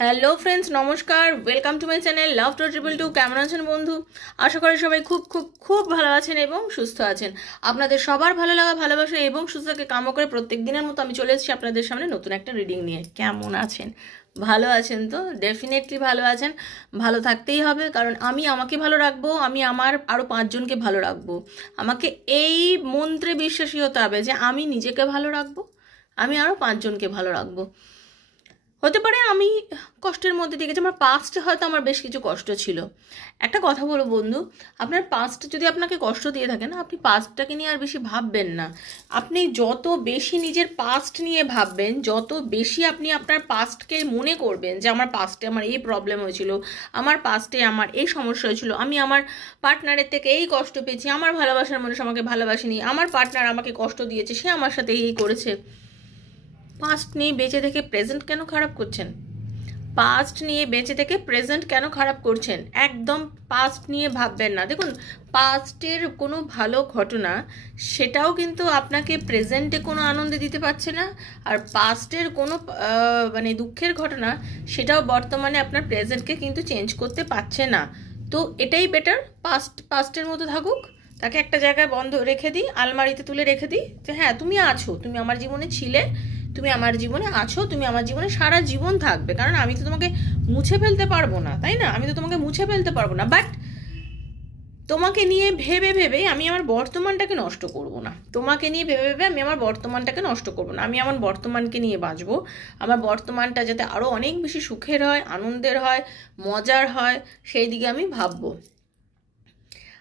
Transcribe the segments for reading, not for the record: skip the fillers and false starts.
Hello friends, নমস্কার। Welcome to my channel love to triple two. কেমন আছেন বন্ধু? আশা করি সবাই খুব খুব খুব ভালো আছেন এবং সুস্থ আছেন। আপনাদের সবার ভালো লাগা, ভালোবাসা এবং সুস্থকে কামনা করে প্রত্যেক দিনের মতো আমি চলে এসেছি আপনাদের সামনে নতুন একটা রিডিং নিয়ে। কেমন আছেন? ভালো আছেন তো? ডেফিনেটলি ভালো আছেন। ভালো থাকতেই হবে, কারণ আমি আমাকে ভালো রাখবো, আমি আমার আরও 5 জনকে ভালো রাখবো। আমাকে এই মন্ত্রে বিশ্বাসী হতে হবে যে আমি নিজেকে ভালো রাখবো, আমি আরও 5 জনকে ভালো রাখবো। হতে পারে আমি কষ্টের মধ্যে দিয়ে গেছি, আমার পাস্টে হয়তো আমার বেশ কিছু কষ্ট ছিল। একটা কথা বলো বন্ধু, আপনার পাস্ট যদি আপনাকে কষ্ট দিয়ে থাকে না, আপনি পাস্টটাকে নিয়ে আর বেশি ভাববেন না। আপনি যত বেশি নিজের পাস্ট নিয়ে ভাববেন, যত বেশি আপনি আপনার পাস্টকে মনে করবেন যে আমার পাস্টে আমার এই প্রবলেম হয়েছিল, আমার পাস্টে আমার এই সমস্যা হয়েছিল, আমি আমার পার্টনারের থেকে এই কষ্ট পেয়েছি, আমার ভালোবাসার মানুষ আমাকে ভালোবাসেনি, আমার পার্টনার আমাকে কষ্ট দিয়েছে, সে আমার সাথে এই করেছে। পাস্ট নিয়ে বেঁচে থেকে প্রেজেন্ট কেন খারাপ করছেন? পাস্ট নিয়ে বেঁচে থেকে প্রেজেন্ট কেন খারাপ করছেন? একদম পাস্ট নিয়ে ভাববেন না। দেখুন, পাস্টের কোনো ভালো ঘটনা সেটাও কিন্তু আপনাকে প্রেজেন্টে কোনো আনন্দ দিতে পারছে না, আর পাস্টের কোনো মানে দুঃখের ঘটনা সেটাও বর্তমানে আপনার প্রেজেন্টকে কিন্তু চেঞ্জ করতে পারছে না। তো এটাই বেটার, পাস্টের মতো থাকুক। তাকে একটা জায়গায় বন্ধ রেখে দিই, আলমারিতে তুলে রেখে দিই যে হ্যাঁ তুমি আছো, তুমি আমার জীবনে ছিলে, তুমি আমার জীবনে আছো, তুমি আমার জীবনে সারা জীবন থাকবে। কারণ আমি তো তোমাকে মুছে ফেলতে পারবো না, তাই না? আমি তো তোমাকে মুছে ফেলতে পারবো না, বাট তোমাকে নিয়ে ভেবে ভেবে আমি আমার বর্তমানটাকে নষ্ট করব না। তোমাকে নিয়ে ভেবে ভেবে আমি আমার বর্তমানটাকে নষ্ট করব না। আমি আমার বর্তমানকে নিয়ে বাঁচবো। আমার বর্তমানটা যাতে আরও অনেক বেশি সুখের হয়, আনন্দের হয়, মজার হয়, সেই দিকে আমি ভাববো।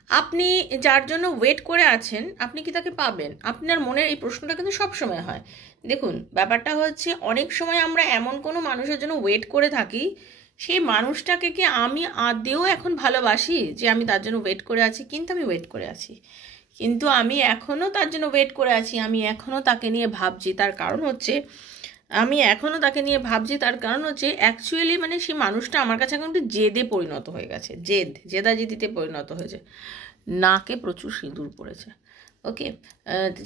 আপনি যার জন্য ওয়েট করে আছেন, আপনি কি তাকে পাবেন? আপনার মনের এই প্রশ্নটা কিন্তু সবসময় হয়। দেখুন, ব্যাপারটা হচ্ছে অনেক সময় আমরা এমন কোনো মানুষের জন্য ওয়েট করে থাকি, সেই মানুষটাকে কি আমি আদৌ এখন ভালোবাসি যে আমি তার জন্য ওয়েট করে আছি? কিন্তু আমি ওয়েট করে আছি, কিন্তু আমি এখনও তার জন্য ওয়েট করে আছি, আমি এখনও তাকে নিয়ে ভাবছি। তার কারণ হচ্ছে অ্যাকচুয়ালি মানে সেই মানুষটা আমার কাছে এখন একটু জেদে পরিণত হয়ে গেছে। জেদাজেদিতে পরিণত হয়েছে। নাকে প্রচুর সিঁদুর পড়েছে। ওকে,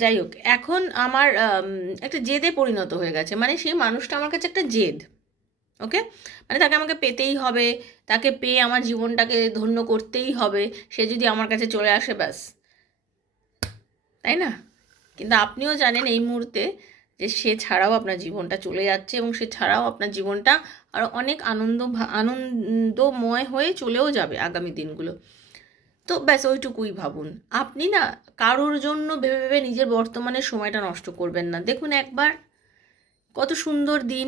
যাই হোক, এখন আমার একটা জেদে পরিণত হয়ে গেছে। মানে সেই মানুষটা আমার কাছে একটা জেদ। ওকে, মানে তাকে আমাকে পেতেই হবে, তাকে পেয়ে আমার জীবনটাকে ধন্য করতেই হবে। সে যদি আমার কাছে চলে আসে ব্যাস, তাই না? কিন্তু আপনিও জানেন এই মুহূর্তে যে সে ছাড়াও আপনার জীবনটা চলে যাচ্ছে, এবং সে ছাড়াও আপনার জীবনটা আরও অনেক আনন্দময় হয়ে চলেও যাবে আগামী দিনগুলো। তো ব্যাস ওইটুকুই ভাবুন। আপনি না কারোর জন্য ভেবে ভেবে নিজের বর্তমানের সময়টা নষ্ট করবেন না। দেখুন একবার, কত সুন্দর দিন,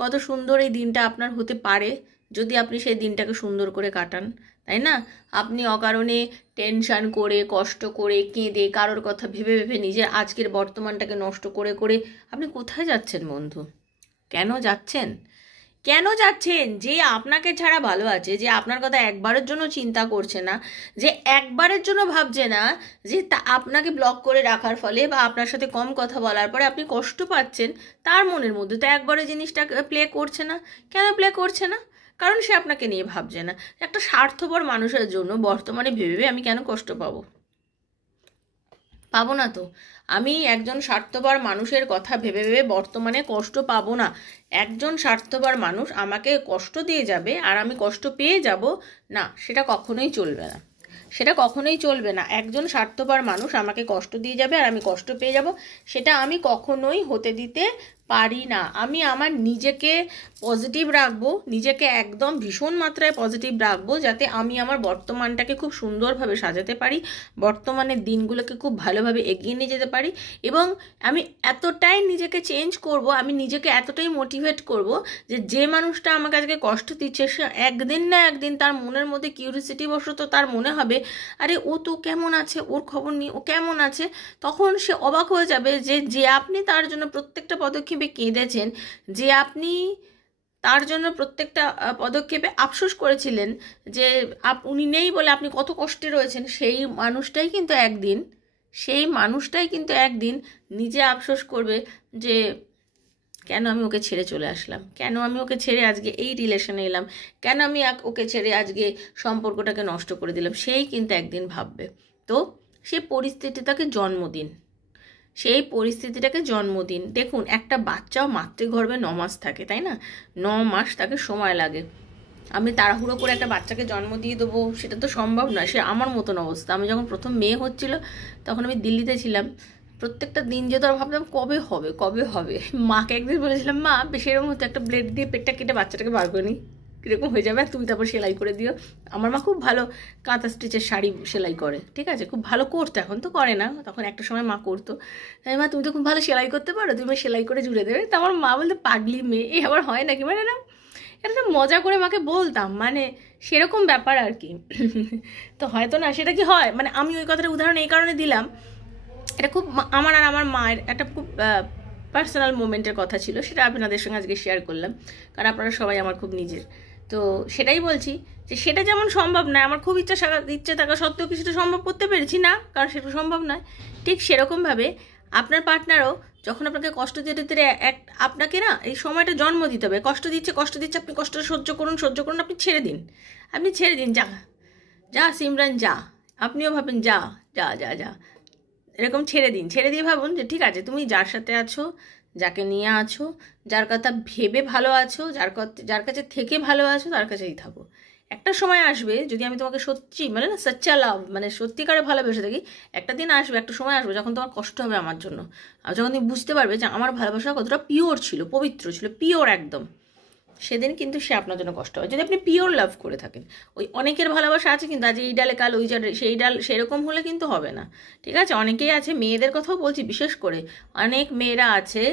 কত সুন্দর এই দিনটা আপনার হতে পারে যদি আপনি সেই দিনটাকে সুন্দর করে কাটান, তাই না? আপনি অকারণে টেনশন করে, কষ্ট করে, কেঁদে, কারোর কথা ভেবে ভেবে নিজের আজকের বর্তমানটাকে নষ্ট করে করে আপনি কোথায় যাচ্ছেন বন্ধু? কেন যাচ্ছেন? কেন যাচ্ছেন? যে আপনাকে ছাড়া ভালো আছে, যে আপনার কথা একবারের জন্য চিন্তা করছে না, যে একবারের জন্য ভাবছে না যে তা আপনাকে ব্লক করে রাখার ফলে বা আপনার সাথে কম কথা বলার পরে আপনি কষ্ট পাচ্ছেন, তার মনের মধ্যে তো একবারে জিনিসটা প্লে করছে না। কেন প্লে করছে না? কারণ সে আপনাকে নিয়ে ভাবছে না। একটা স্বার্থপর মানুষের জন্য বর্তমানে ভেবে আমি কেন কষ্ট পাবো? পাবো না তো। আমি একজন স্বার্থপর মানুষের কথা ভেবে ভেবে বর্তমানে কষ্ট পাবো না। একজন স্বার্থপর মানুষ আমাকে কষ্ট দিয়ে যাবে আর আমি কষ্ট পেয়ে যাব, না, সেটা কখনোই চলবে না। সেটা কখনোই চলবে না। একজন স্বার্থপর মানুষ আমাকে কষ্ট দিয়ে যাবে আর আমি কষ্ট পেয়ে যাব, সেটা আমি কখনোই হতে দিতে পারি না। আমি আমার নিজেকে পজিটিভ রাখবো, নিজেকে একদম ভীষণ মাত্রায় পজিটিভ রাখবো, যাতে আমি আমার বর্তমানটাকে খুব সুন্দরভাবে সাজাতে পারি, বর্তমানের দিনগুলোকে খুব ভালোভাবে এগিয়ে নিয়ে যেতে পারি। এবং আমি এতটাই নিজেকে চেঞ্জ করব, আমি নিজেকে এতটাই মোটিভেট করব যে যে মানুষটা আমাকে আজকে কষ্ট দিচ্ছে, সে একদিন না একদিন তার মনের মধ্যে কিউরিসিটি বশত তার মনে হবে আরে ও তো কেমন আছে, ওর খবর নিয়ে ও কেমন আছে। তখন সে অবাক হয়ে যাবে যে যে আপনি তার জন্য প্রত্যেকটা পদক্ষেপে কেঁদেছেন, যে আপনি তার জন্য প্রত্যেকটা পদক্ষেপে আফসোস করেছিলেন, যে উনি নেই বলে আপনি কত কষ্টে রয়েছেন, সেই মানুষটাই কিন্তু একদিন নিজে আফসোস করবে যে কেন আমি ওকে ছেড়ে চলে আসলাম, কেন আমি ওকে ছেড়ে আজকে এই রিলেশনে এলাম, কেন আমি ওকে ছেড়ে আজকে সম্পর্কটাকে নষ্ট করে দিলাম। সেই কিন্তু একদিন ভাববে। তো সে পরিস্থিতি তাকে জন্ম দিন, সেই পরিস্থিতিটাকে জন্ম দিন। দেখুন, একটা বাচ্চাও মাতৃগর্ভে 9 মাস থাকে, তাই না? 9 মাস তাকে সময় লাগে। আমি তাড়াহুড়ো করে একটা বাচ্চাকে জন্ম দিয়ে দেবো, সেটা তো সম্ভব নয়। সে আমার মতন অবস্থা। আমি যখন প্রথম মেয়ে হচ্ছিল তখন আমি দিল্লিতে ছিলাম, প্রত্যেকটা দিন যেত আর ভাবতাম কবে হবে কবে হবে। মাকে একদিন বলেছিলাম, মা সেরকম হতো, একটা ব্লেড দিয়ে পেটটা কেটে বাচ্চাটাকে বার করে নিই, কীরকম হয়ে যাবে, তুমি তারপর সেলাই করে দিও। আমার মা খুব ভালো কাঁথা স্টিচের শাড়ি সেলাই করে, ঠিক আছে, খুব ভালো করতো, এখন তো করে না, তখন একটা সময় মা করতো। তাই মা তুমি তো খুব ভালো সেলাই করতে পারো, তুমি সেলাই করে জুড়ে দেবে। তো আমার মা বলতে, পাগলি মেয়ে, এই আবার হয় নাকি, মানে না, এটা মজা করে মাকে বলতাম, মানে সেরকম ব্যাপার আর কি। তো হয়তো না, সেটা কি হয়, মানে আমি ওই কথাটা উদাহরণ এই কারণে দিলাম, এটা খুব আমার আর আমার মায়ের একটা খুব পার্সোনাল মোমেন্টের কথা ছিল, সেটা আপনাদের সঙ্গে আজকে শেয়ার করলাম, কারণ আপনারা সবাই আমার খুব নিজের। তো সেটাই বলছি যে সেটা যেমন সম্ভব নয়, আমার খুব ইচ্ছে থাকা সত্ত্বেও কিছুটা সম্ভব করতে পেরেছি না, কারণ সেটা সম্ভব নয়। ঠিক সেরকমভাবে আপনার পার্টনারও যখন আপনাকে কষ্ট দিতে দিতে আপনাকে না এই সময়টা জন্ম দিতে হবে। কষ্ট দিচ্ছে আপনি কষ্টটা সহ্য করুন, আপনি ছেড়ে দিন, যা যা সিমরান যা, আপনিও ভাবেন যা যা যা যা, এরকম ছেড়ে দিয়ে ভাবুন যে ঠিক আছে, তুমি যার সাথে আছো, যাকে নিয়ে আছো, যার কথা ভেবে ভালো আছো, যার কাছে থেকে ভালো আছো, তার কাছেই থাকো। একটা সময় আসবে, যদি আমি তোমাকে সত্যি মানে না সচ্চা লাভ, মানে সত্যিকারে ভালোবেসে থাকি, একটা দিন আসবে, একটা সময় আসবে যখন তোমার কষ্ট হবে আমার জন্য, আর যখন তুমি বুঝতে পারবে যে আমার ভালোবাসা কতটা পিওর ছিল, পবিত্র ছিল, পিওর একদম, সেদিন কিন্তু সে আপনার জন্য কষ্ট হবে। যদি আপনি পিওর লাভ করে থাকেন, ওই অনেকের ভালোবাসা আছে কিন্তু আজ এই ডালে কাল ওই ডালে সেই ডাল, সেরকম হলে কিন্তু হবে না, ঠিক আছে? অনেকেই আছে, মেয়েদের কথাও বলছি বিশেষ করে, অনেক মেয়েরা আছে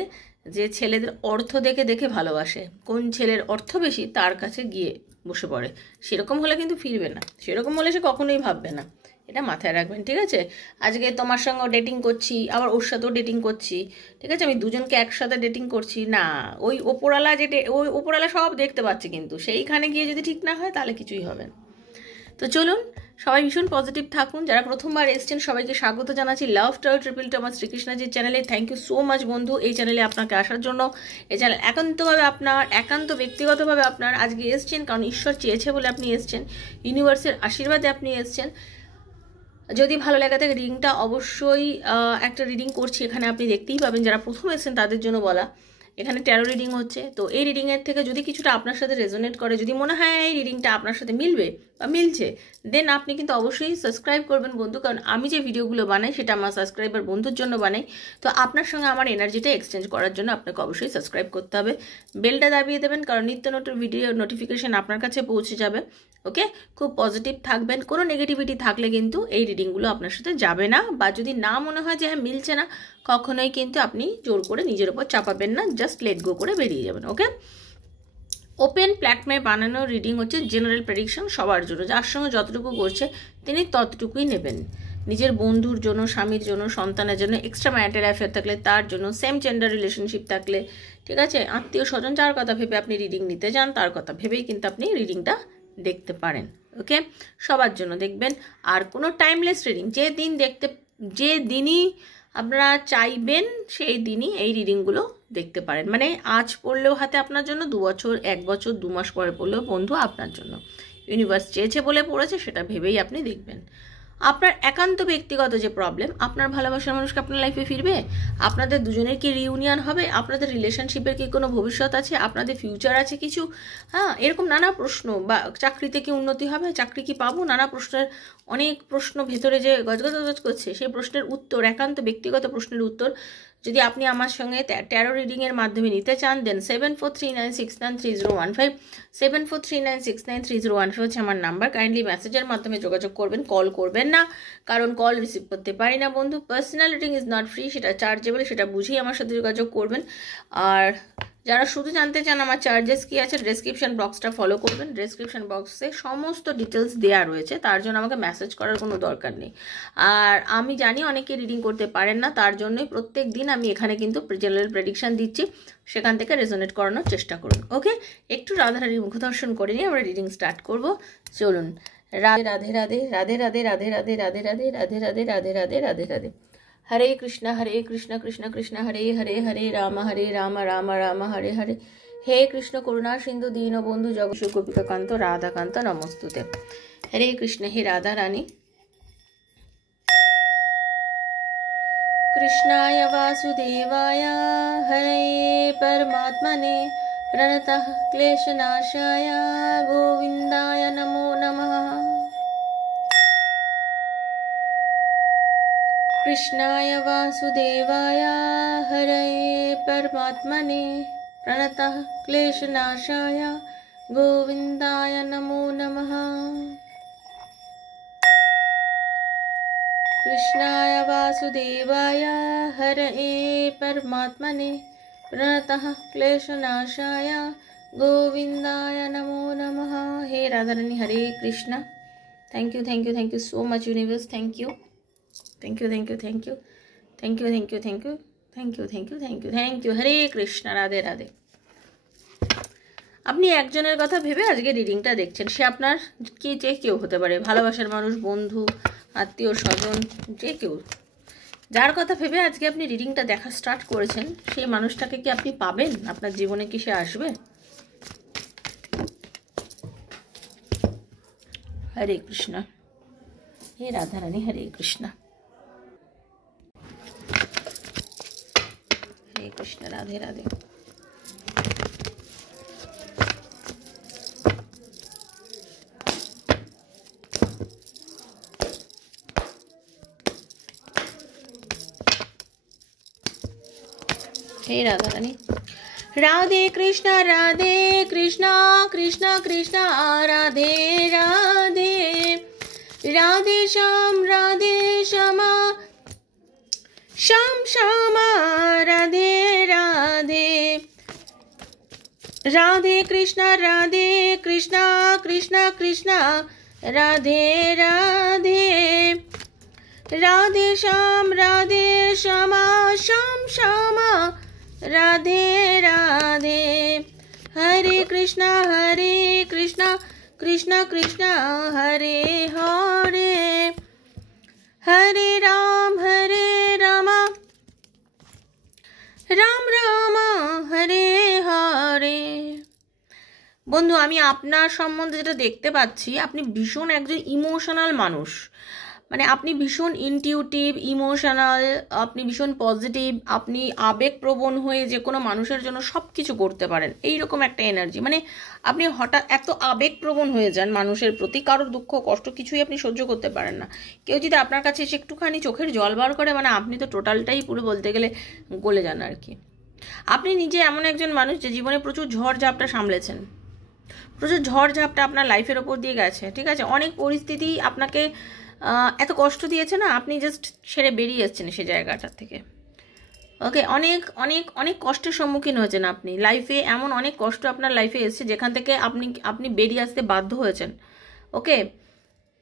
যে ছেলেদের অর্থ দেখে দেখে ভালোবাসে, কোন ছেলের অর্থ বেশি তার কাছে গিয়ে বসে পড়ে, সেরকম হলে কিন্তু ফিরবে না, সেরকম হলে সে কখনোই ভাববে না, এটা মাথায় রাখবেন, ঠিক আছে? আজকে তোমার সঙ্গে ডেটিং করছি, আবার ওর সাথেও ডেটিং করছি, ঠিক আছে, আমি দুজনকে একসাথে ডেটিং করছি না, ওই ওপরওয়ালা ওই ওপরওয়ালা সব দেখতে পাচ্ছে, কিন্তু সেইখানে গিয়ে যদি ঠিক না হয় তাহলে কিছুই হবে না। তো চলুন, সবাই ভীষণ পজিটিভ থাকুন। যারা প্রথমবার এসেছেন সবাইকে স্বাগত জানাচ্ছি লাভ টু আমার শ্রীকৃষ্ণজির চ্যানেলে। থ্যাংক ইউ সো মাচ বন্ধু এই চ্যানেলে আপনাকে আসার জন্য। এই চ্যানেল একান্তভাবে আপনার, একান্ত ব্যক্তিগতভাবে আপনার। আজকে এসছেন কারণ ঈশ্বর চেয়েছে বলে আপনি এসছেন, ইউনিভার্সের আশীর্বাদে আপনি এসছেন। যদি ভালো লাগে থাকে রিডিংটা অবশ্যই একটা রিডিং করছি, এখানে আপনি দেখতেই পাবেন, যারা প্রথম এসেছেন তাদের জন্য বলা, এখানে ট্যারো রিডিং হচ্ছে। তো এই রিডিংয়ের থেকে যদি কিছুটা আপনার সাথে রেজোনেট করে, যদি মনে হয় এই রিডিংটা আপনার সাথে মিলবে বা মিলছে, দেন আপনি কিন্তু অবশ্যই সাবস্ক্রাইব করবেন বন্ধু, কারণ আমি যে ভিডিওগুলো বানাই সেটা আমার সাবস্ক্রাইবার বন্ধুর জন্য বানাই। তো আপনার সঙ্গে আমার এনার্জিটা এক্সচেঞ্জ করার জন্য আপনাকে অবশ্যই সাবস্ক্রাইব করতে হবে, বেলটা দাবিয়ে দেবেন, কারণ নিত্য নতুন ভিডিও নোটিফিকেশান আপনার কাছে পৌঁছে যাবে। ওকে, খুব পজিটিভ থাকবেন, কোনো নেগেটিভিটি থাকলে কিন্তু এই রিডিংগুলো আপনার সাথে যাবে না, বা যদি না মনে হয় যে হ্যাঁ মিলছে না, কখনোই কিন্তু আপনি জোর করে নিজের উপর চাপাবেন না, জাস্ট লেট গো করে বেরিয়ে যাবেন। ওকে, ওপেন প্ল্যাটফর্মে বানানো রিডিং হচ্ছে জেনারেল প্রেডিকশন সবার জন্য, যার সঙ্গে যতটুকু করছে তিনি ততটুকুই নেবেন। নিজের বন্ধুর জন্য, স্বামীর জন্য, সন্তানের জন্য, এক্সট্রা ম্যারিটাল অ্যাফেয়ার থাকলে তার জন্য, সেম জেন্ডার রিলেশনশিপ থাকলে, ঠিক আছে, আত্মীয় স্বজন যার কথা ভেবে আপনি রিডিং নিতে চান তার কথা ভেবেই কিন্তু আপনি রিডিংটা দেখতে পারেন। ওকে, সবার জন্য দেখবেন। আর কোনো টাইমলেস রিডিং, যে দিনই আপনারা চাইবেন সেই দিনই এই রিডিংগুলো দেখতে পারেন, মানে আজ পড়লেও হাতে আপনার জন্য, 2 বছর 1 বছর 2 মাস পরে পড়লেও বন্ধু আপনার জন্য। ইউনিভার্স চেয়েছে বলে পড়েছে, সেটা ভেবেই আপনি দেখবেন। আপনার একান্ত ব্যক্তিগত যে প্রবলেম, আপনার ভালোবাসার মানুষকে আপনার লাইফে ফিরবে, আপনাদের দুজনের কি রিউনিয়ন হবে, আপনাদের রিলেশনশিপের কি কোনো ভবিষ্যৎ আছে, আপনাদের ফিউচার আছে কিছু, হ্যাঁ, এরকম নানা প্রশ্ন, বা চাকরিতে কি উন্নতি হবে, চাকরি কি পাবো, নানা প্রশ্নের, অনেক প্রশ্ন ভেতরে যে গজগজ করছে, সেই প্রশ্নের উত্তর, একান্ত ব্যক্তিগত প্রশ্নের উত্তর যদি আপনি আমার সঙ্গে ট্যারো রিডিংয়ের মাধ্যমে নিতে চান, দেন 7439693015, 7439693015 হচ্ছে আমার নাম্বার। কাইন্ডলি মেসেজের মাধ্যমে যোগাযোগ করবেন, কল করবেন না, কারণ কল রিসিভ করতে পারি না বন্ধু। Personal reading is not free, সেটা চার্জেবল, সেটা বুঝেই আমার সাথে যোগাযোগ করবেন। আর যারা শুধু জানতে চান আমার চার্জেস কী আছে, ডেসক্রিপশন বক্সটা ফলো করবেন, ডেসক্রিপশন বক্সে সমস্ত ডিটেলস দেওয়া রয়েছে, তার জন্য আমাকে মেসেজ করার কোনো দরকার নেই। আর আমি জানি অনেকে রিডিং করতে পারেন না, তার জন্যই প্রত্যেক দিন আমি এখানে কিন্তু জেনারেল প্রেডিকশন দিচ্ছি, সেখান থেকে রেজোনেট করানোর চেষ্টা করুন। ওকে, একটু রাধারানীর মুখদর্শন করে নিয়ে আমরা রিডিং স্টার্ট করব। চলুন। রাধে রাধে রাধে রাধে রাধে রাধে রাধে রাধে রাধে রাধে রাধে রাধে রাধে রাধে রাধে। हरे कृष्ण कृष्ण कृष्ण हरे हरे, हरे राम राम राम हरे हरे। हे कृष्ण करुणा सिंधु दीन बंधु जगत गोपिका कांत राधा कांत नमस्तुते। हरे कृष्ण, हे राधा रानी कृष्णाय वासुदेवाय हरये परमात्मने प्रणतः क्लेशनाशाय गोविन्दाय नमो नमः। कृष्णाय वासुदेवाय हरये परमात्मने प्रणतः क्लेशनाशाय गोविन्दाय नमो नमः। कृष्णाय वासुदेवाय हरये परमात्मने प्रणतः क्लेशनाशाय गोविन्दाय नमो नमः। हे Radha Rani, Hare Krishna. Thank you so much universe. Thank you. Hare Krishna. Radhe Radhe. আপনি একজনের কথা ভেবে আজকে রিডিংটা দেখছেন। সে আপনার যে কেউ হতে পারে, ভালোবাসার মানুষ, বন্ধু, আত্মীয় স্বজন, যে কেউ। যার কথা ভেবে আজকে আপনি রিডিংটা দেখা স্টার্ট করেছেন, সেই মানুষটাকে কি আপনি পাবেন? আপনার জীবনে কি সে আসবে? হরে কৃষ্ণ। হে রাধা রানী, হরে কৃষ্ণ। हरे कृष्ण। राधे राधे। हे राधा रानी। राधे कृष्ण कृष्ण कृष्ण राधे राधे। राधे श्यामा श्याम श्यामा राधे राधे। राधे कृष्ण कृष्ण कृष्ण राधे राधे। राधे श्यामा श्याम श्यामा राधे राधे। हरे कृष्ण कृष्ण कृष्ण हरे हरे। हरे राम राम राम हरे हरे। বন্ধু, আমি আপনার সম্বন্ধে যেটা দেখতে পাচ্ছি, আপনি ভীষণ একজন ইমোশনাল মানুষ। মানে আপনি ভীষণ ইনটিউটিভ, ইমোশনাল, আপনি ভীষণ পজিটিভ, আপনি আবেগপ্রবণ হয়ে যে কোনো মানুষের জন্য সব কিছু করতে পারেন, এইরকম একটা এনার্জি। মানে আপনি হঠাৎ এত আবেগপ্রবণ হয়ে যান মানুষের প্রতি, কারোর দুঃখ কষ্ট কিছুই আপনি সহ্য করতে পারেন না। কেউ যদি আপনার কাছে এসে একটুখানি চোখের জল বার করে, মানে আপনি তো টোটালটাই পুরো বলতে গেলে গলে যান আর কি। আপনি নিজে এমন একজন মানুষ যে জীবনে প্রচুর ঝড়ঝাপটা সামলেছেন, প্রচুর ঝড়ঝাপটা আপনার লাইফের ওপর দিয়ে গেছে, ঠিক আছে? অনেক পরিস্থিতি আপনাকে এত কষ্ট দিয়েছে না, আপনি জাস্ট ছেড়ে বেরিয়ে এসেছেন সে জায়গাটা থেকে। ওকে, অনেক অনেক অনেক কষ্টের সম্মুখীন হয়েছেন আপনি লাইফে। এমন অনেক কষ্ট আপনার লাইফে এসেছে যেখান থেকে আপনি বেরিয়ে আসতে বাধ্য হয়েছেন। ওকে,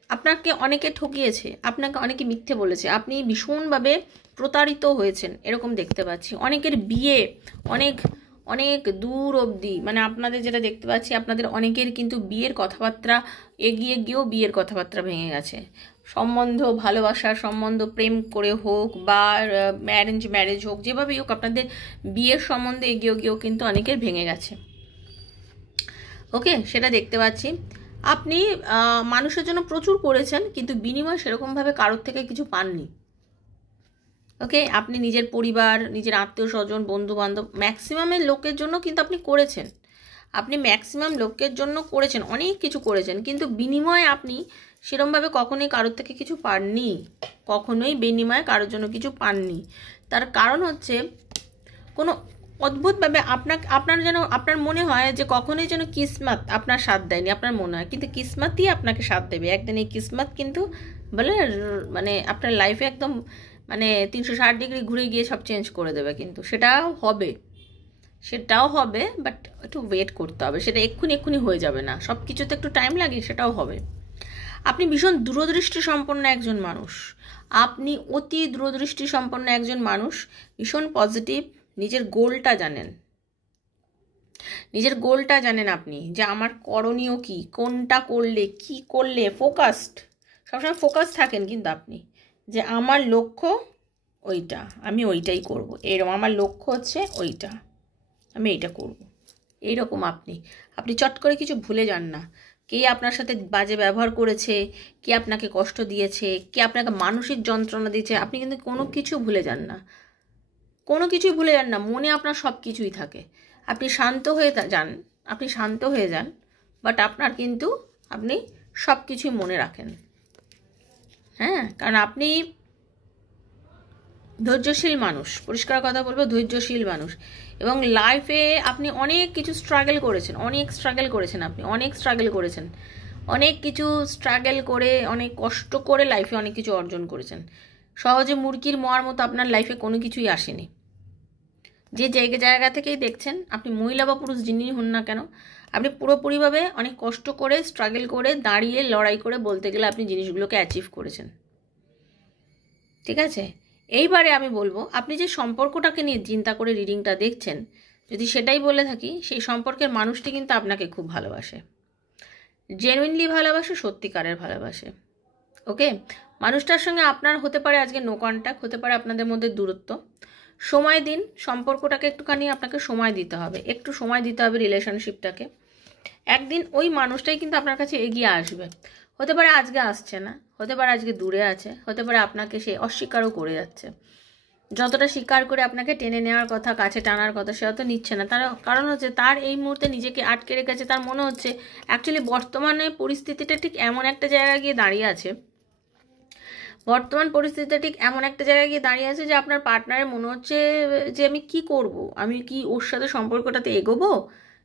আপনাকে অনেকে ঠকিয়েছে, আপনাকে অনেকে মিথ্যে বলেছে, আপনি ভীষণভাবে প্রতারিত হয়েছেন এরকম দেখতে পাচ্ছি। অনেকের বিয়ে অনেক অনেক দূর অবধি, মানে আপনাদের যেটা দেখতে পাচ্ছি, আপনাদের অনেকের কিন্তু বিয়ের কথাবার্তা এগিয়ে গিয়েও বিয়ের কথাবার্তা ভেঙে গেছে। সম্বন্ধ, ভালোবাসার সম্বন্ধ, প্রেম করে হোক বা ম্যারেজ হোক, যেভাবেই হোক আপনাদের বিয়ের সম্বন্ধে এগিয়ে গিয়েও কিন্তু অনেকের ভেঙে গেছে। ওকে, সেটা দেখতে পাচ্ছি। আপনি মানুষের জন্য প্রচুর করেছেন, কিন্তু বিনিময় সেরকমভাবে কারোর থেকে কিছু পাননি। ওকে, আপনি নিজের পরিবার, নিজের আত্মীয় স্বজন, বন্ধু বান্ধব, ম্যাক্সিমামের লোকের জন্য কিন্তু আপনি করেছেন। আপনি ম্যাক্সিমাম লোকের জন্য করেছেন, অনেক কিছু করেছেন, কিন্তু বিনিময়ে আপনি সেরমভাবে কখনোই কারোর থেকে কিছু পাননি, কখনোই বিনিময়ে কারোর জন্য কিছু পাননি। তার কারণ হচ্ছে কোনো অদ্ভুতভাবে আপনার মনে হয় যে কখনোই যেন কিসমত আপনার সাথ দেয়নি, আপনার মনে হয়, কিন্তু কিসমতই আপনাকে সাথ দেবে একদিন। এই কিসমত কিন্তু বলে মানে আপনার লাইফে একদম মানে 360 ডিগ্রি ঘুরে গিয়ে সব চেঞ্জ করে দেবে, কিন্তু সেটাও হবে, বাট একটু ওয়েট করতে হবে। সেটা এক্ষুনি হয়ে যাবে না, সব কিছুতে একটু টাইম লাগে, সেটাও হবে। আপনি ভীষণ দূরদৃষ্টি সম্পন্ন একজন মানুষ, আপনি অতি দূরদৃষ্টি সম্পন্ন একজন মানুষ, ভীষণ পজিটিভ, নিজের গোলটা জানেন আপনি, যে আমার করণীয় কি, কোনটা করলে কি করলে, ফোকাসড, সবসময় ফোকাস থাকেন কিন্তু আপনি, যে আমার লক্ষ্য ওইটা, আমি ওইটাই করব, এরকম আমার লক্ষ্য হচ্ছে ওইটা, আমি এইটা করব, এইরকম আপনি চট করে কিছু ভুলে যান না, কে আপনার সাথে বাজে ব্যবহার করেছে, কে আপনাকে কষ্ট দিয়েছে, কে আপনাকে মানসিক যন্ত্রণা দিয়েছে, আপনি কিন্তু কোনো কিছু ভুলে যান না, কোনো কিছুই ভুলে যান না। মনে আপনার সব কিছুই থাকে। আপনি শান্ত হয়ে যান, আপনি শান্ত হয়ে যান, বাট আপনার কিন্তু আপনি সব কিছুই মনে রাখেন। হ্যাঁ, কারণ আপনি ধৈর্যশীল মানুষ, পরিষ্কার কথা বলবো, ধৈর্যশীল মানুষ। এবং লাইফে আপনি অনেক কিছু স্ট্রাগল করেছেন, অনেক স্ট্রাগল করেছেন, আপনি অনেক স্ট্রাগল করেছেন, অনেক কিছু স্ট্রাগল করে, অনেক কষ্ট করে লাইফে অনেক কিছু অর্জন করেছেন। সহজে মুরগির মোয়ার মতো আপনার লাইফে কোনো কিছুই আসেনি। যে জায়গা থেকেই দেখছেন, আপনি মহিলা বা পুরুষ যিনিই হন না কেন, আপনি পুরোপুরিভাবে অনেক কষ্ট করে, স্ট্রাগল করে, দাঁড়িয়ে লড়াই করে বলতে গেলে আপনি জিনিসগুলোকে অ্যাচিভ করেছেন। ঠিক আছে, এইবারে আমি বলবো, আপনি যে সম্পর্কটাকে নিয়ে চিন্তা করে রিডিংটা দেখছেন, যদি সেটাই বলে থাকি, সেই সম্পর্কের মানুষটি কিন্তু আপনাকে খুব ভালোবাসে, জেনুইনলি ভালোবাসে, সত্যিকারের ভালোবাসে। ওকে, মানুষটার সঙ্গে আপনার হতে পারে আজকে নো কন্ট্যাক্ট, হতে পারে আপনাদের মধ্যে দূরত্ব। সময় দিন, সম্পর্কটাকে একটুখানি আপনাকে সময় দিতে হবে, একটু সময় দিতে হবে রিলেশনশিপটাকে। একদিন ওই মানুষটাই কিন্তু আপনার কাছে এগিয়ে আসবে। হতে পারে আজকে আসছে না, হতে পারে আজকে দূরে আছে, হতে পারে আপনাকে সে অস্বীকারও করে যাচ্ছে। যতটা স্বীকার করে আপনাকে টেনে নেওয়ার কথা, কাছে টানার কথা, সে অত নিচ্ছে না। তার কারণ হচ্ছে তার এই মুহূর্তে নিজেকে আটকে রেখেছে। তার মনে হচ্ছে অ্যাকচুয়ালি বর্তমানে পরিস্থিতিটা ঠিক এমন একটা জায়গায় গিয়ে দাঁড়িয়ে আছে, বর্তমান পরিস্থিতিটা ঠিক এমন একটা জায়গায় গিয়ে দাঁড়িয়ে আছে যে আপনার পার্টনারের মনে হচ্ছে যে আমি কি করব, আমি কি ওর সাথে সম্পর্কটাতে এগোবো,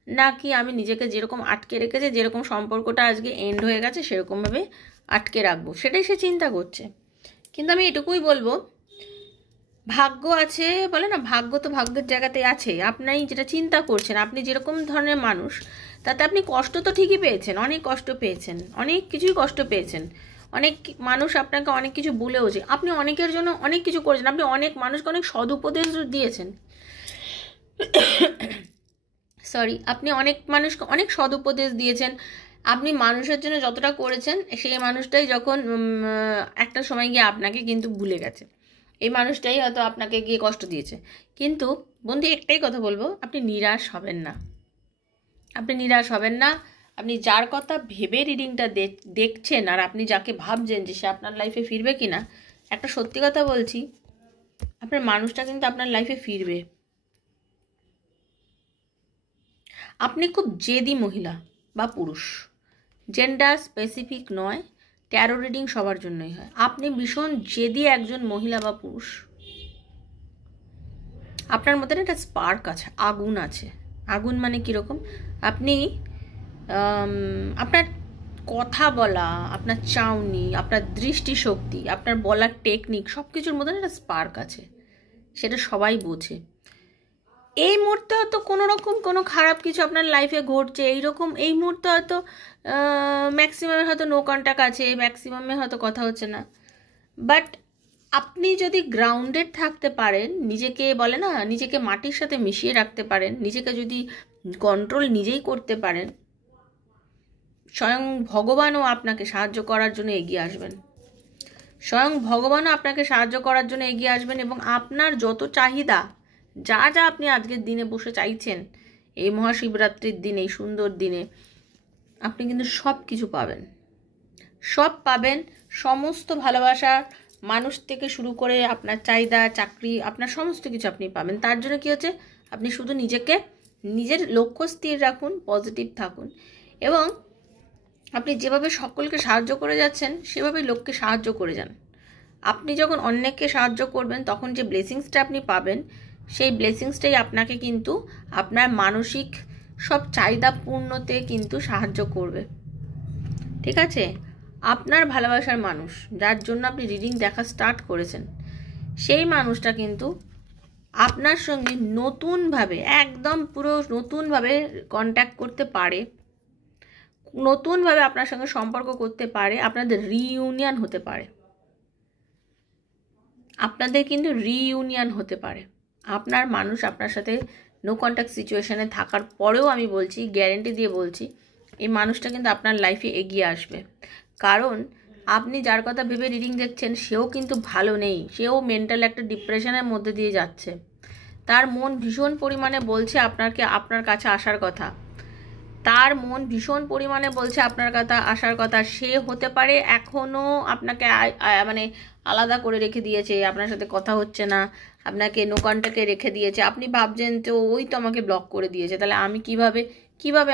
নাকি আমি নিজেকে যেরকম আটকে রেখেছে, যেরকম সম্পর্কটা আজকে এন্ড হয়ে গেছে সেরকমভাবে আটকে রাখবো, সেটাই সে চিন্তা করছে। কিন্তু আমি এটুকুই বলবো, ভাগ্য আছে বলে না, ভাগ্য তো ভাগ্যের জায়গাতে আছে। আপনি যেটা চিন্তা করছেন, আপনি যেরকম ধরনের মানুষ, তাতে আপনি কষ্ট তো ঠিকই পেয়েছেন, অনেক কষ্ট পেয়েছেন, অনেক কিছুই কষ্ট পেয়েছেন। অনেক মানুষ আপনাকে অনেক কিছু বলেওছে, আপনি অনেকের জন্য অনেক কিছু করেছেন, আপনি অনেক মানুষকে অনেক সদুপদেশ দিয়েছেন। আপনি অনেক মানুষকে অনেক সদুপদেশ দিয়েছেন। আপনি মানুষের জন্য যতটা করেছেন, সেই মানুষটাই যখন একটা সময় গিয়ে আপনাকে কিন্তু ভুলে গেছে, এই মানুষটাই হয়তো আপনাকে গিয়ে কষ্ট দিয়েছে। কিন্তু বন্ধু, একটাই কথা বলবো, আপনি নিরাশ হবেন না, আপনি নিরাশ হবেন না। আপনি যার কথা ভেবে রিডিংটা দেখছেন, আর আপনি যাকে ভাবছেন যে সে আপনার লাইফে ফিরবে কিনা, একটা সত্যি কথা বলছি, আপনার মানুষটা কিন্তু আপনার লাইফে ফিরবে। আপনি খুব জেদি মহিলা বা পুরুষ, জেন্ডার স্পেসিফিক নয়, ট্যারো রিডিং সবার জন্যই হয়। আপনি ভীষণ জেদি একজন মহিলা বা পুরুষ। আপনার মধ্যে একটা স্পার্ক আছে, আগুন আছে। আগুন মানে কীরকম, আপনি আপনার কথা বলা, আপনার চাউনি, আপনার দৃষ্টিশক্তি, আপনার বলার টেকনিক, সব কিছুর মধ্যে একটা স্পার্ক আছে, সেটা সবাই বোঝে। এই মুহূর্তে হয়তো কোনো রকম কোনো খারাপ কিছু আপনার লাইফে ঘটছে, এইরকম এই মুহূর্তে হয়তো ম্যাক্সিমামে হয়তো নো কন্ট্যাক্ট আছে, ম্যাক্সিমামে হয়তো কথা হচ্ছে না। বাট আপনি যদি গ্রাউন্ডেড থাকতে পারেন, নিজেকে বলে না, নিজেকে মাটির সাথে মিশিয়ে রাখতে পারেন, নিজেকে যদি কন্ট্রোল নিজেই করতে পারেন, স্বয়ং ভগবানও আপনাকে সাহায্য করার জন্য এগিয়ে আসবেন। স্বয়ং ভগবানও আপনাকে সাহায্য করার জন্য এগিয়ে আসবেন। এবং আপনার যত চাহিদা, যা যা আপনি আজকের দিনে বসে চাইছেন, এই মহাশিবরাত্রির দিনে, এই সুন্দর দিনে, আপনি কিন্তু সব কিছু পাবেন, সব পাবেন। সমস্ত ভালোবাসা মানুষ থেকে শুরু করে আপনার চাহিদা, চাকরি, আপনার সমস্ত কিছু আপনি পাবেন। তার জন্য কী হচ্ছে, আপনি শুধু নিজেকে, নিজের লক্ষ্য স্থির রাখুন, পজিটিভ থাকুন, এবং আপনি যেভাবে সকলকে সাহায্য করে যাচ্ছেন সেভাবেই লোককে সাহায্য করে যান। আপনি যখন অন্যকে সাহায্য করবেন, তখন যে ব্লেসিংসটা আপনি পাবেন, সেই ব্লেসিংসটাই আপনাকে কিন্তু আপনার মানসিক সব চাহিদা পূর্ণতে কিন্তু সাহায্য করবে। ঠিক আছে, আপনার ভালোবাসার মানুষ, যার জন্য আপনি রিডিং দেখা স্টার্ট করেছেন, সেই মানুষটা কিন্তু আপনার সঙ্গে নতুনভাবে, একদম পুরো নতুনভাবে কন্ট্যাক্ট করতে পারে, নতুনভাবে আপনার সঙ্গে সম্পর্ক করতে পারে, আপনাদের রিইউনিয়ন হতে পারে, আপনাদের কিন্তু রিইউনিয়ন হতে পারে। আপনার মানুষ আপনার সাথে নো কন্ট্যাক্ট সিচুয়েশানে থাকার পরেও আমি বলছি, গ্যারেন্টি দিয়ে বলছি, এই মানুষটা কিন্তু আপনার লাইফে এগিয়ে আসবে। কারণ আপনি যার কথা ভেবে রিডিং দেখছেন, সেও কিন্তু ভালো নেই, সেও মেন্টাল একটা ডিপ্রেশনের মধ্যে দিয়ে যাচ্ছে। তার মন ভীষণ পরিমাণে বলছে আপনার কাছে আসার কথা, তার মন ভীষণ পরিমাণে বলছে আপনার কথা, আসার কথা। সে হতে পারে এখনও আপনাকে মানে আলাদা করে রেখে দিয়েছে, আপনার সাথে কথা হচ্ছে না, আপনাকে নো কন্ট্যাক্টে রেখে দিয়েছে। আপনি ভাবছেন তো ওই তো আমাকে ব্লক করে দিয়েছে, তাহলে আমি কিভাবে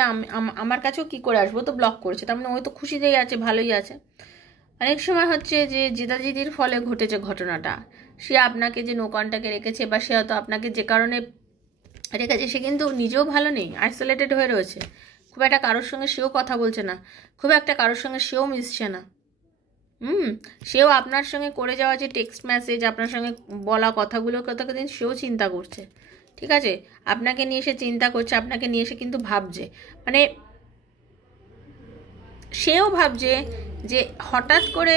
আমার কাছেও কি করে আসবো? তো ব্লক করেছে, তার মানে ওই তো খুশিতেই আছে, ভালোই আছে। অনেক সময় হচ্ছে যে জেদাজেদির ফলে ঘটেছে ঘটনাটা। সে আপনাকে যে নো কন্ট্যাক্টে রেখেছে বা সে হয়তো আপনাকে যে কারণে রেখেছে, সে কিন্তু নিজেও ভালো নেই, আইসোলেটেড হয়ে রয়েছে। খুব একটা কারোর সঙ্গে সেও কথা বলছে না, খুব একটা কারোর সঙ্গে সেও মিশছে না। সেও আপনার সঙ্গে করে যাওয়া যে টেক্সট মেসেজ, আপনার সঙ্গে বলা কথাগুলোর কথা কিন্তু সেও চিন্তা করছে। ঠিক আছে, আপনাকে নিয়ে এসে চিন্তা করছে, আপনাকে নিয়ে এসে কিন্তু ভাবছে, মানে সেও ভাবছে যে হঠাৎ করে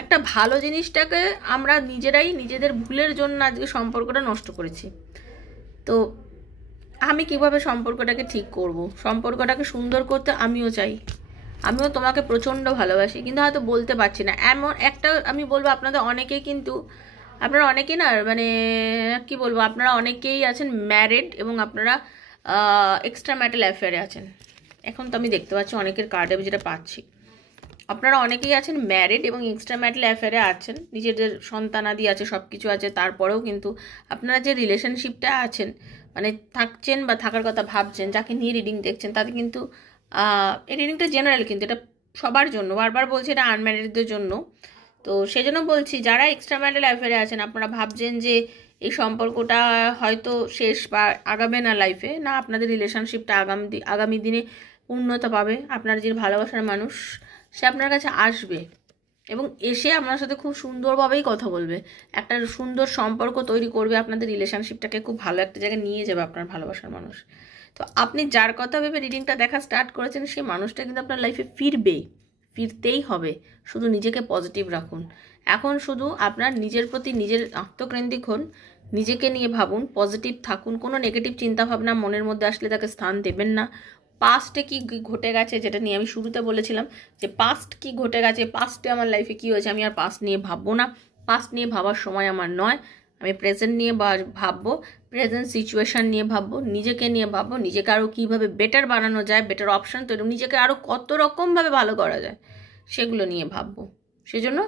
একটা ভালো জিনিসটাকে আমরা নিজেরাই নিজেদের ভুলের জন্য আজকে সম্পর্কটা নষ্ট করেছি। তো আমি কিভাবে সম্পর্কটাকে ঠিক করব, সম্পর্কটাকে সুন্দর করতে আমিও চাই, আমিও তোমাকে প্রচণ্ড ভালোবাসি, কিন্তু হয়তো বলতে পারছি না। এমন একটা আমি বলবো, আপনাদের অনেকেই কিন্তু, আপনারা অনেকেই না, মানে কি বলবো, আপনারা অনেকেই আছেন ম্যারিড এবং আপনারা এক্সট্রা ম্যারিটাল অ্যাফেয়ারে আছেন। এখন তো আমি দেখতে পাচ্ছি অনেকের কার্ডে আমি যেটা পাচ্ছি, আপনারা অনেকেই আছেন ম্যারিড এবং এক্সট্রা ম্যারিটাল অ্যাফেয়ারে আছেন, নিজেদের সন্তানাদি আছে, সব কিছু আছে, তারপরেও কিন্তু আপনারা যে রিলেশনশিপটা আছেন, মানে থাকছেন বা থাকার কথা ভাবছেন, যাকে নিয়ে রিডিং দেখছেন, তাতে কিন্তু এই রিডিংটা জেনারেল, কিন্তু এটা সবার জন্য, বারবার বলছি এটা আনম্যারিডদের জন্য। তো সেই জন্য বলছি, যারা এক্সট্রা ম্যারিটাল অ্যাফেয়ারে আছেন, আপনারা ভাবছেন যে এই সম্পর্কটা হয়তো শেষ বা আগাবে না লাইফে, না, আপনাদের রিলেশনশিপটা আগামী দিনে উন্নতি পাবে। আপনার যে ভালোবাসার মানুষ, সে আপনার কাছে আসবে এবং এসে আপনার সাথে খুব সুন্দরভাবেই কথা বলবে, একটা সুন্দর সম্পর্ক তৈরি করবে, আপনাদের রিলেশনশিপটাকে খুব ভালো একটা জায়গায় নিয়ে যাবে আপনার ভালোবাসার মানুষ। তো আপনি যার কথা ভেবে রিডিংটা দেখা স্টার্ট করেছেন, সেই মানুষটা কিন্তু আপনার লাইফে ফিরতেই হবে। শুধু নিজেকে পজিটিভ রাখুন, এখন শুধু আপনার নিজের প্রতি নিজের আত্মকেন্দ্রিক হন, নিজেকে নিয়ে ভাবুন, পজিটিভ থাকুন, কোনো নেগেটিভ চিন্তাভাবনা মনের মধ্যে আসলে তাকে স্থান দেবেন না। পাস্টে কি ঘটে গেছে, যেটা নিয়ে আমি শুরুতে বলেছিলাম যে পাস্ট কি ঘটে গেছে, পাস্টে আমার লাইফে কি হয়েছে, আমি আর পাস্ট নিয়ে ভাববো না, পাস্ট নিয়ে ভাবার সময় আমার নয়। আমি প্রেজেন্ট নিয়ে ভাববো, প্রেজেন্ট সিচুয়েশান নিয়ে ভাববো, নিজেকে নিয়ে ভাববো, নিজেকে আরও কীভাবে বেটার বানানো যায়, বেটার অপশান তৈরি, নিজেকে আরও কত রকমভাবে ভালো করা যায় সেগুলো নিয়ে ভাববো। সেজন্য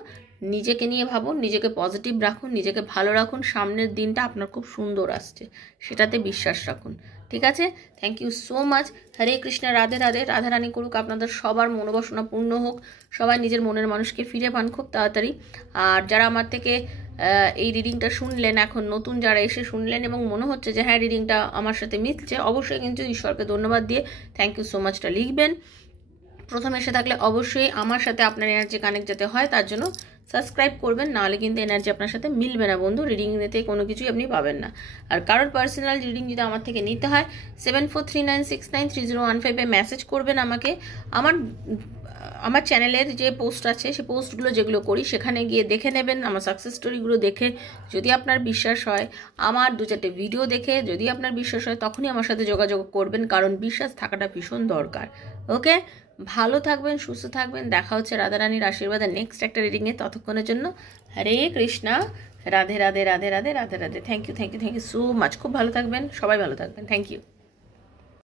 নিজেকে নিয়ে ভাবুন, নিজেকে পজিটিভ রাখুন, নিজেকে ভালো রাখুন, সামনের দিনটা আপনার খুব সুন্দর আসছে, সেটাতে বিশ্বাস রাখুন। ঠিক আছে, থ্যাংক ইউ সো মাচ। হরে কৃষ্ণ, রাধে রাধে। রাধারানী করুক আপনাদের সবার মনোবাসনা পূর্ণ হোক, সবাই নিজের মনের মানুষকে ফিরে পান খুব তাড়াতাড়ি। আর যারা আমার থেকে এই রিডিংটা শুনলেন, এখন নতুন যারা এসে শুনলেন এবং মনে হচ্ছে যে হ্যাঁ রিডিংটা আমার সাথে মিলছে, অবশ্যই কিন্তু ঈশ্বরকে ধন্যবাদ দিয়ে থ্যাংক ইউ সো মাচটা লিখবেন। প্রথম এসে থাকলে অবশ্যই আমার সাথে আপনার এনার্জি কানেক্ট যাতে হয় তার জন্য সাবস্ক্রাইব করবেন, নাহলে কিন্তু এনার্জি আপনার সাথে মিলবে না বন্ধু, রিডিং নিতে কোনো কিছুই আপনি পাবেন না। আর কারোর পার্সোনাল রিডিং যদি আমার থেকে নিতে হয় 7439693015 মেসেজ করবেন আমাকে। আমার চ্যানেলের যে পোস্ট আছে, সেই পোস্টগুলো যেগুলো করি সেখানে গিয়ে দেখে নেবেন, আমার সাকসেস স্টোরিগুলো দেখে যদি আপনার বিশ্বাস হয়, আমার 2-4টে ভিডিও দেখে যদি আপনার বিশ্বাস হয়, তখনই আমার সাথে যোগাযোগ করবেন, কারণ বিশ্বাস থাকাটা ভীষণ দরকার। ওকে, ভালো থাকবেন, সুস্থ থাকবেন, দেখা হচ্ছে রাধারানীর আশীর্বাদে নেক্সট একটা রিডিংয়ে। ততক্ষণের জন্য Hare Krishna, Radhe Radhe Radhe Radhe Radhe Radhe. Thank you so much. খুব ভালো থাকবেন, সবাই ভালো থাকবেন। Thank you.